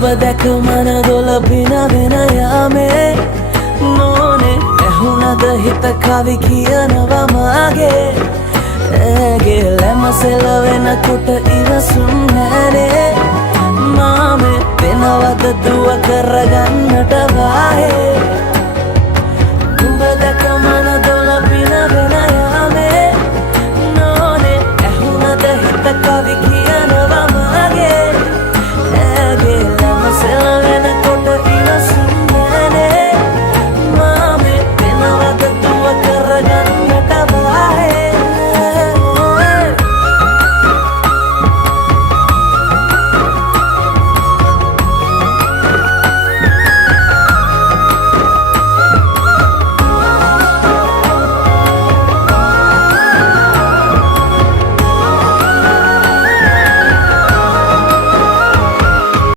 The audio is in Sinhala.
දැක මන දොල පින වෙන යාමේ නෝනේ ඇහුණද හිත කවි කියනවා මාගේ ඇගේ ලැමසෙල වෙනකොට ඉවසුම් නැනේ මාමේ වෙනවද දුව කරගන්නට වාහේ